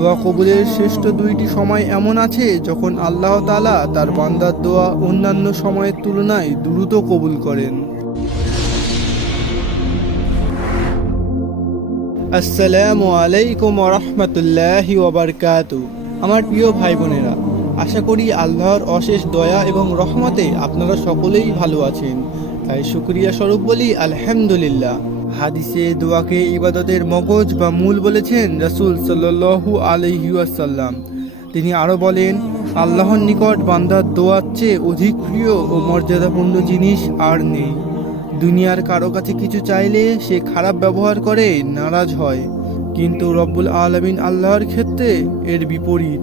দোয়া কবুলের শ্রেষ্ঠ দুইটি সময় এমন আছে যখন আল্লাহ তালা তার বান্দার দোয়া অন্যান্য সময়ের তুলনায় দ্রুত কবুল করেন। আসসালামু আলাইকুম রহমতুল্লাহি ওবরকাতু আমার প্রিয় ভাই বোনেরা আশা করি আল্লাহর অশেষ দয়া এবং রহমতে আপনারা সকলেই ভালো আছেন। তাই শুক্রিয়া স্বরূপ বলি আলহামদুলিল্লাহ। হাদিসে দোয়াকে ইবাদতের মগজ বা মূল বলেছেন রাসূল সাল্লাল্লাহু আলাইহি ওয়াসাল্লাম। তিনি আরও বলেন, আল্লাহর নিকট বান্দার দোয়ার চেয়ে অধিক প্রিয় ও মর্যাদাপূর্ণ জিনিস আর নেই। দুনিয়ার কারও কাছে কিছু চাইলে সে খারাপ ব্যবহার করে, নারাজ হয়। কিন্তু রব্বুল আলমিন আল্লাহর ক্ষেত্রে এর বিপরীত।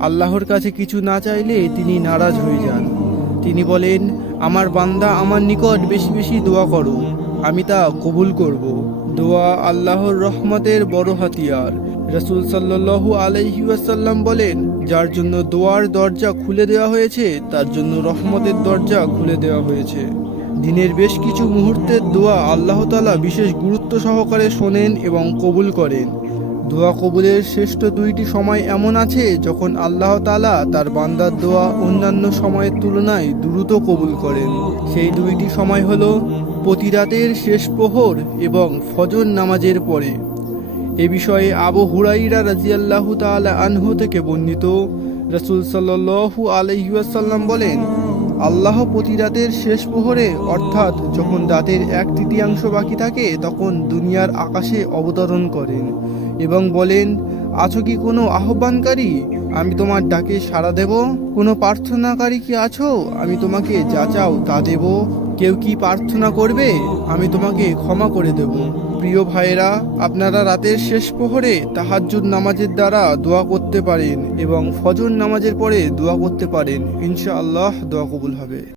আল্লাহর কাছে কিছু না চাইলে তিনি নারাজ হয়ে যান। তিনি বলেন, আমার বান্দা আমার নিকট বেশি বেশি দোয়া করো আমি তা কবুল করব। দোয়া আল্লাহর রহমতের বড় হাতিয়ার। রসুল সাল্লু আলহিউসাল্লাম বলেন, যার জন্য দোয়ার দরজা খুলে দেওয়া হয়েছে, তার জন্য রহমতের দরজা খুলে দেওয়া হয়েছে। দিনের বেশ কিছু মুহূর্তের দোয়া আল্লাহতালা বিশেষ গুরুত্ব সহকারে শোনেন এবং কবুল করেন। দোয়া কবুলের শ্রেষ্ঠ দুইটি সময় এমন আছে যখন আল্লাহ তাআলা তার বান্দার দোয়া অন্যান্য সময়ের তুলনায় দ্রুত কবুল করেন। সেই দুইটি সময় হল প্রতি রাতের শেষ প্রহর এবং ফজর নামাজের পরে। এ বিষয়ে আবু হুরাইরা রাজিয়াল্লাহু তাআলা আনহু থেকে বর্ণিত। রাসূল সাল্লাল্লাহু আলাইহি ওয়াসাল্লাম বলেন আল্লাহ প্রতি রাতের শেষ প্রহরে অর্থাৎ যখন রাতের এক তৃতীয়াংশ বাকি থাকে, তখন দুনিয়ার আকাশে অবতরণ করেন এবং বলেন, আছো কি কোনো আহ্বানকারী? আমি তোমার ডাকে সাড়া দেব। কোনো প্রার্থনাকারী কি আছো? আমি তোমাকে যা চাও তা দেব। কেউ কি প্রার্থনা করবে? আমি তোমাকে ক্ষমা করে দেব। প্রিয় ভাইরা আপনারা রাতের শেষ প্রহরে তাহাজ্জুদ নামাজের দ্বারা দোয়া করতে পারেন এবং ফজর নামাজের পরে দোয়া করতে পারেন। ইনশাআল্লাহ দোয়া কবুল হবে।